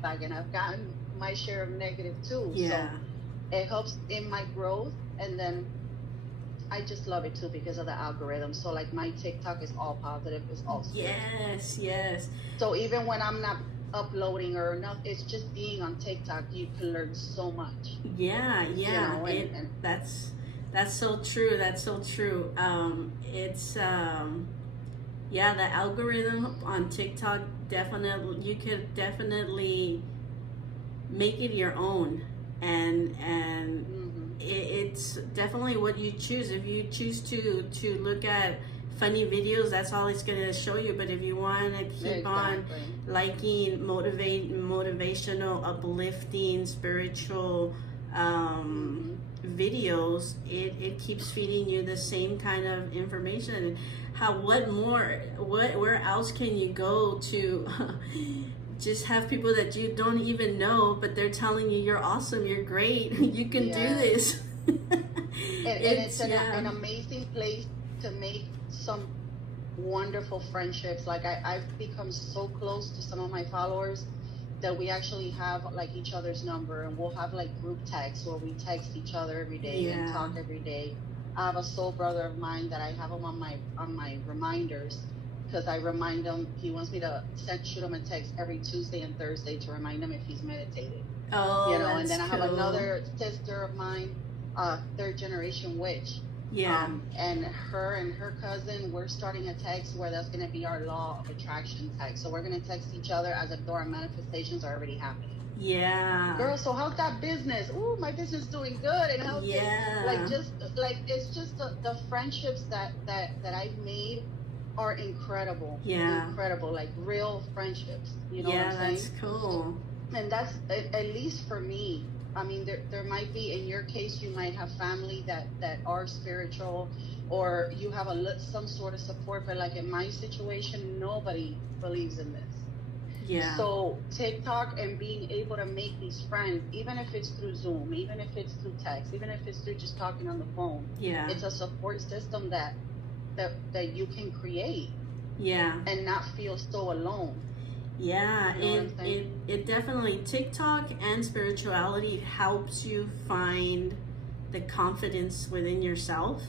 feedback, and I've gotten my share of negative too. So Yeah. it helps in my growth. And then I just love it too because of the algorithm. So like my TikTok is all positive, it's all spiritual. Yes, yes. So even when I'm not uploading or not, it's just being on TikTok, you can learn so much, Yeah, you yeah. know, It and that's so true. That's so true. It's yeah, the algorithm on TikTok, definitely you could definitely make it your own, and hmm it's definitely what you choose. If you choose to look at funny videos, that's all it's gonna show you. But if you want to keep on exactly. liking motivational, uplifting, spiritual um, hmm videos, it keeps feeding you the same kind of information. How, what more, what, where else can you go to just have people that you don't even know, but they're telling you you're awesome, you're great, you can do Yes. this. And it's It's, yeah. an amazing place to make some wonderful friendships. Like I've become so close to some of my followers that we actually have like each other's number, and we'll have like group texts where we text each other every day and Yeah. talk every day. I have a soul brother of mine that I have him on my reminders because I remind him. He wants me to shoot him a text every Tuesday and Thursday to remind him if he's meditated, you Oh, know. And that's then I have cool. another sister of mine, third generation witch, Yeah. and her cousin, we're starting a text where that's going to be our law of attraction text. So we're going to text each other as if our manifestations are already happening. Yeah. Girl, so how's that business? Ooh, my business doing good. And how's this? Like, Yeah. just like it's just the friendships that I've made are incredible, Yeah. incredible, like real friendships. You know what I'm Yeah, saying? that's cool. And that's at least for me. I mean, there might be, in your case, you might have family that are spiritual, or you have some sort of support, but like in my situation, nobody believes in this. Yeah. So TikTok and being able to make these friends, even if it's through Zoom, even if it's through text, even if it's through just talking on the phone, Yeah. it's a support system that you can create Yeah. and not feel so alone. Yeah, You know what I'm saying? it definitely, TikTok and spirituality helps you find the confidence within yourself.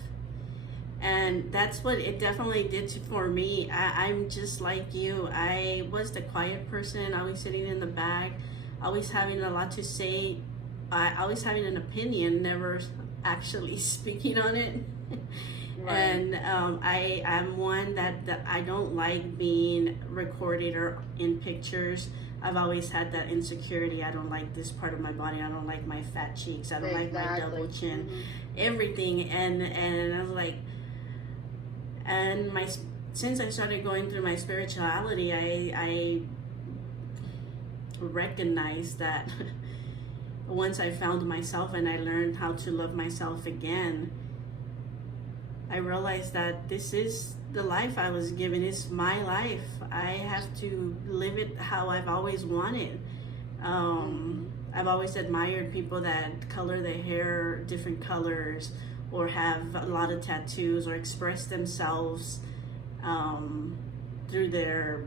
And that's what it definitely did for me. I'm just like you. I was the quiet person, always sitting in the back, always having a lot to say, always having an opinion, never actually speaking on it. Right. And I'm one that I don't like being recorded or in pictures. I've always had that insecurity. I don't like this part of my body. I don't like my fat cheeks. I don't like my double Exactly. chin, hmm everything. And I was like, and my since I started going through my spirituality, I recognized that once I found myself and I learned how to love myself again, I realized that this is the life I was given. It's my life. I have to live it how I've always wanted. hmm I've always admired people that color their hair different colors, or have a lot of tattoos, or express themselves um, through their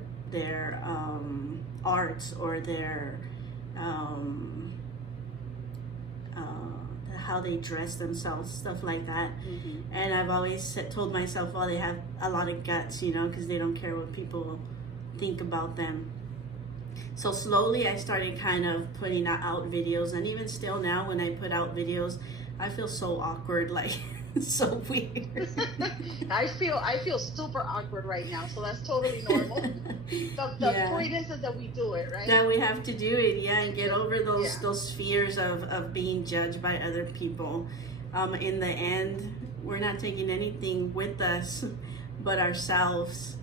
arts, or their um, how they dress themselves, stuff like that. hmm And I've always told myself, well, they have a lot of guts, you know, because they don't care what people think about them. So slowly I started kind of putting out videos, and even still now when I put out videos, I feel so awkward, like so weird. I feel super awkward right now, so that's totally normal. The Yeah, point is that we do it, right? that we have to do it, yeah, and get over Yeah. those fears of being judged by other people. In the end, we're not taking anything with us but ourselves,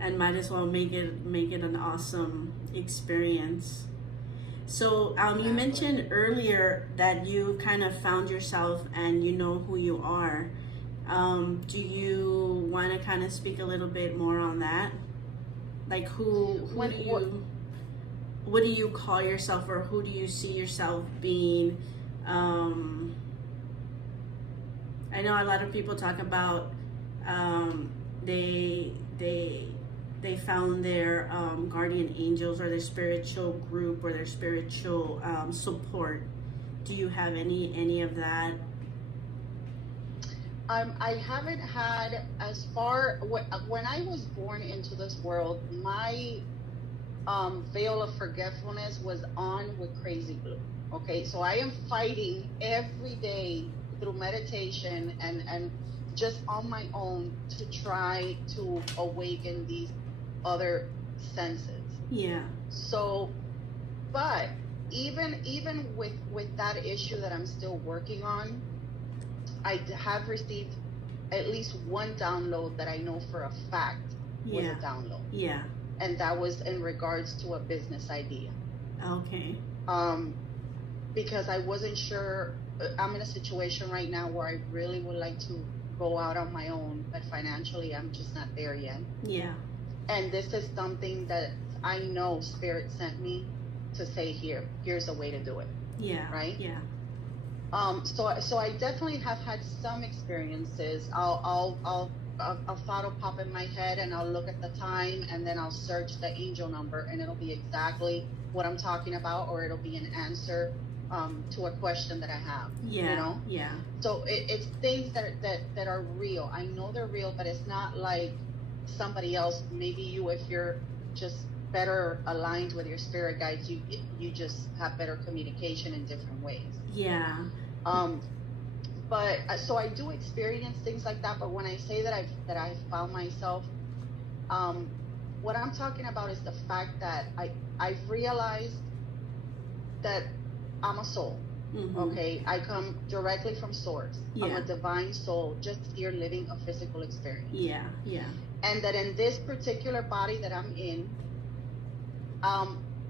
and might as well make it an awesome experience. So, you Exactly. mentioned earlier that you kind of found yourself and you know who you are. Do you want to kind of speak a little bit more on that? Like, who When do what you, what do you call yourself, or who do you see yourself being? Um, I know a lot of people talk about um, they they found their guardian angels or their spiritual group or their spiritual support. Do you have any of that? I haven't had as far when I was born into this world, my veil of forgetfulness was on with Crazy Blue. Okay, so I am fighting every day through meditation and just on my own to try to awaken these other senses. Yeah. So, but even with that issue that I'm still working on, I have received at least one download that I know for a fact was a download. Yeah. And that was in regards to a business idea. Okay. Because I wasn't sure. I'm in a situation right now where I really would like to go out on my own, but financially I'm just not there yet. Yeah. And this is something that I know Spirit sent me to say, here's a way to do it. Yeah. Right? Yeah. So I definitely have had some experiences. I'll a thought will pop in my head and I'll look at the time and then I'll search the angel number and it'll be exactly what I'm talking about, or it'll be an answer to a question that I have. Yeah. You know? Yeah. So it's things that are real. I know they're real, but it's not like somebody else. Maybe you, if you're just better aligned with your spirit guides, you just have better communication in different ways. Yeah. But so I do experience things like that. But when I say that I found myself, what I'm talking about is the fact that I've realized that I'm a soul. Mm-hmm. Okay, I come directly from source. Yeah. I'm a divine soul, just here living a physical experience. Yeah. Yeah. And that in this particular body that I'm in,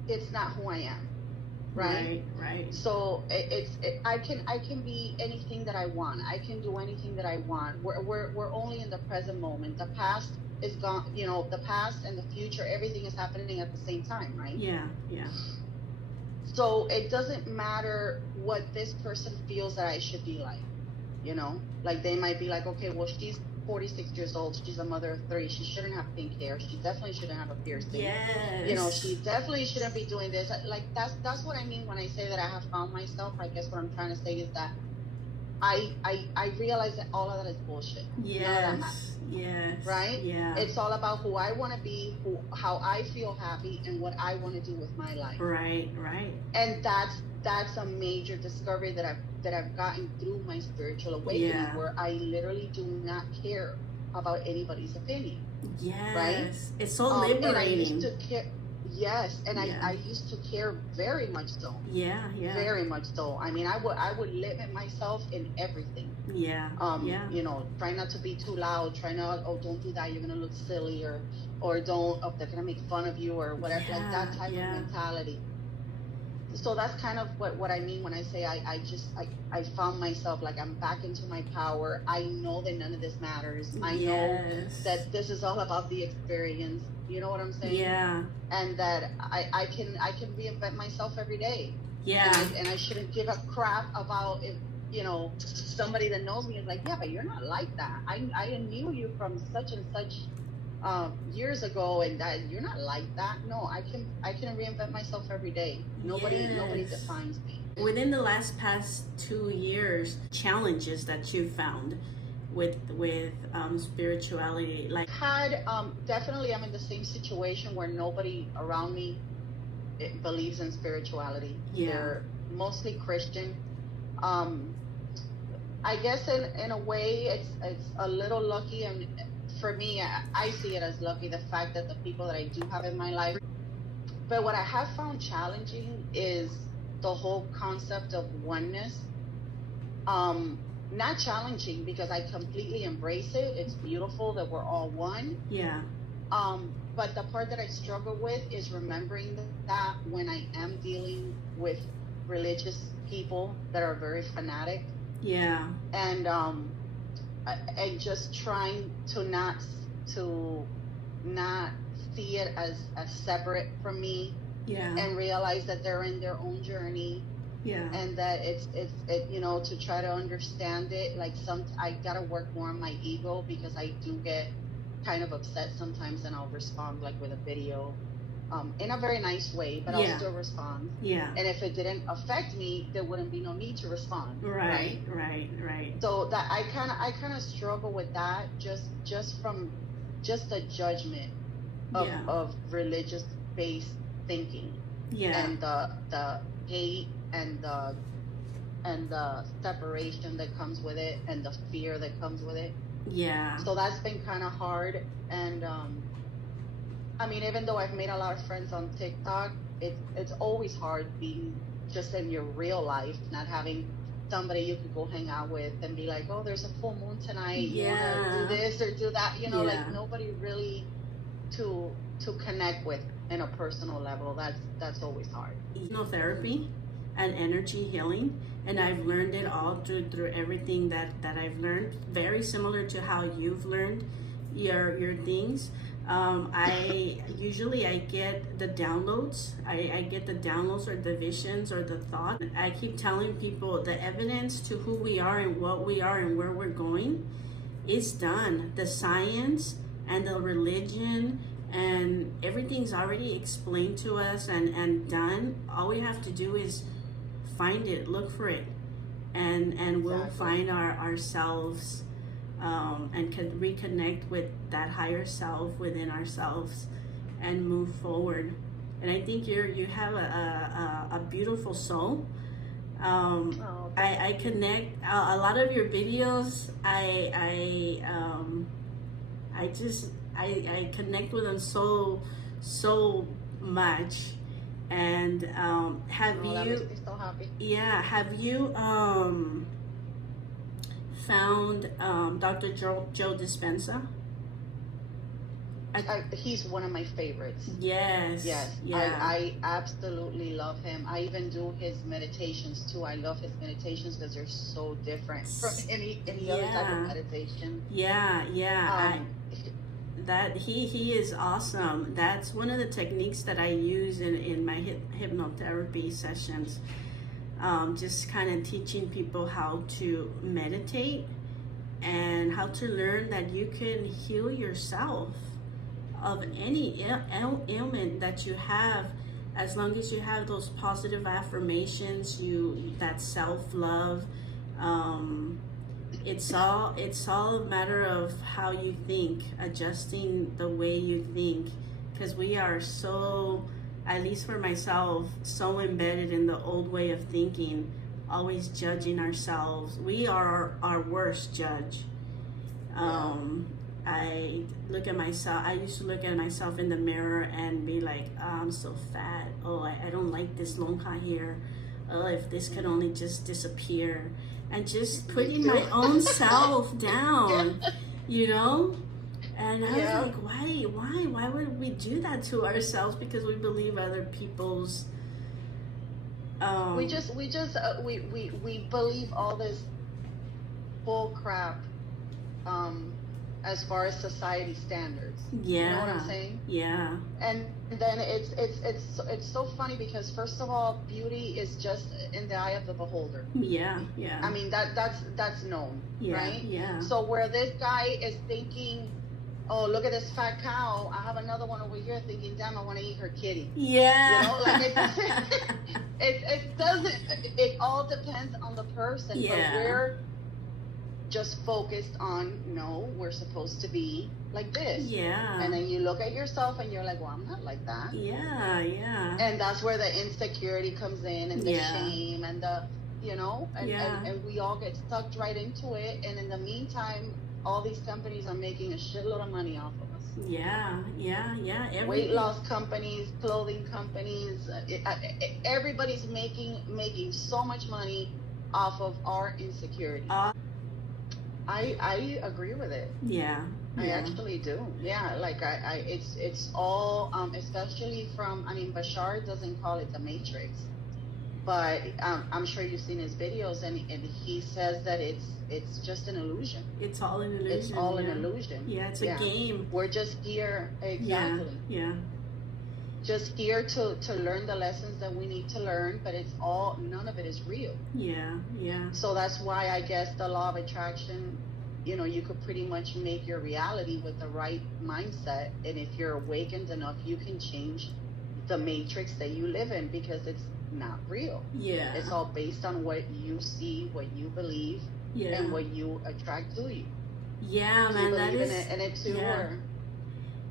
it's not who I am. Right. So I can be anything that I want. I can do anything that I want. We're only in the present moment. The past is gone. You know, the past and the future, everything is happening at the same time, right? Yeah. Yeah. So it doesn't matter what this person feels that I should be like. You know, like they might be like, okay, well, she's 46 years old. She's a mother of 3. She shouldn't have pink hair. She definitely shouldn't have a piercing. Yes. You know, she definitely shouldn't be doing this. Like that's what I mean when I say that I have found myself. I guess what I'm trying to say is that I realize that all of that is bullshit. Yes. Yes. Right? Yeah. It's all about who I want to be, how I feel happy, and what I want to do with my life. Right. And that's a major discovery that I've gotten through my spiritual awakening, where I literally do not care about anybody's opinion. Yes. Right? It's so liberating. And I used to care. Yes, and I used to care very much so. Yeah. Very much so. I mean, I would limit myself in everything. Yeah. You know, try not to be too loud. Try not, don't do that. You're gonna look silly, or don't. Oh, they're gonna make fun of you, or whatever. Like that type of mentality. So that's kind of what I mean when I say I found myself, like, I'm back into my power. I know that none of this matters. I know that this is all about the experience. You know what I'm saying? Yeah. And that I can reinvent myself every day. Yeah. And I shouldn't give a crap about if, you know, somebody that knows me is like, yeah, but you're not like that. I knew you from such and such years ago, and that you're not like that. No, I can reinvent myself every day. Nobody defines me. Within the past 2 years, challenges that you found with spirituality, like definitely I'm in the same situation where nobody around me believes in spirituality. They're mostly Christian. I guess in a way it's a little lucky, and for me, I see it as lucky, the fact that the people that I do have in my life. But what I have found challenging is the whole concept of oneness. Not challenging because I completely embrace it. It's beautiful that we're all one. Yeah. But the part that I struggle with is remembering that when I am dealing with religious people that are very fanatic. Yeah. And just trying to not see it as separate from me. Yeah. And realize that they're in their own journey. Yeah. And that it's you know, to try to understand it, like I gotta work more on my ego, because I do get kind of upset sometimes, and I'll respond like with a video, in a very nice way, but I'll Yeah. still respond. Yeah. And if it didn't affect me, there wouldn't be no need to respond. Right. So that I kind of struggle with that, just from just the judgment of, Yeah. of religious based thinking, Yeah. and the hate and the separation that comes with it, and the fear that comes with it. Yeah. So that's been kind of hard. And I mean, even though I've made a lot of friends on TikTok, it's always hard being just in your real life, not having somebody you could go hang out with and be like, oh, there's a full moon tonight. You Yeah. wanna do this or do that? You know, Yeah. like nobody really to connect with in a personal level. That's always hard. Hypnotherapy and energy healing, and I've learned it all through everything that I've learned, very similar to how you've learned your things. I get the downloads. I get the downloads or the visions or the thought. I keep telling people the evidence to who we are and what we are and where we're going is done. The science and the religion and everything's already explained to us and done. All we have to do is find it, look for it, and we'll Exactly. find ourselves, and can reconnect with that higher self within ourselves and move forward. And I think you have a beautiful soul. Oh, I connect a lot of your videos. I connect with them so much. And have oh, that you? makes me so happy. Yeah, have you found Dr. Joe Dispenza? He's one of my favorites. Yes. Yes, Yeah. I absolutely love him. I even do his meditations too. I love his meditations because they're so different from any other type Yeah. of meditation. Yeah. Um, That he is awesome. That's one of the techniques that I use in my hypnotherapy sessions. Just kind of teaching people how to meditate and how to learn that you can heal yourself of any ailment that you have, as long as you have those positive affirmations, that self-love. It's all a matter of how you think, adjusting the way you think, because we are so, at least for myself, so embedded in the old way of thinking, always judging ourselves. We are our worst judge. I look at myself. I used to look at myself in the mirror and be like, oh, I'm so fat. Oh, I don't like this lonja hair. Oh, if this could only just disappear. And just putting my own self down, you know? And I was like, why would we do that to ourselves? Because we believe other people's. we believe all this bull crap, as far as society standards. Yeah. You know what I'm saying? Yeah. And then it's so funny because first of all, beauty is just in the eye of the beholder. Yeah. I mean that's known, Yeah. right? Yeah. So where this guy is thinking, oh, look at this fat cow, I have another one over here thinking, damn, I want to eat her kitty. Yeah. You know, like it doesn't. It all depends on the person. Yeah. But we're just focused on, no, we're supposed to be like this. Yeah. And then you look at yourself and you're like, well, I'm not like that. Yeah. And that's where the insecurity comes in, and the Yeah. shame, and the, you know, Yeah. and we all get sucked right into it. And in the meantime, all these companies are making a shitload of money off of us. Yeah. Weight loss companies, clothing companies, everybody's making so much money off of our insecurity. I agree with it. Yeah. I actually do. Yeah, like it's all, especially from, I mean, Bashar doesn't call it the Matrix, but I'm sure you've seen his videos, and he says that it's just an illusion. It's all an illusion. It's all an illusion. Yeah, it's a game. We're just here, exactly. Yeah. Just here to learn the lessons that we need to learn, but none of it is real. Yeah. So that's why I guess the law of attraction you know, you could pretty much make your reality with the right mindset. And if you're awakened enough, you can change the matrix that you live in, because it's not real. Yeah. It's all based on what you see, what you believe, Yeah. and what you attract to you. Yeah, Do man, you that believe is. in it too, Yeah. or?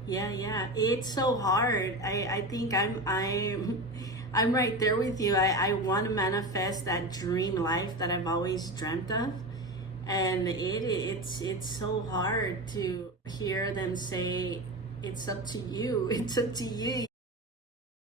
Yeah, it's so hard. I think I'm right there with you. I want to manifest that dream life that I've always dreamt of, and it's so hard to hear them say it's up to you. It's up to you.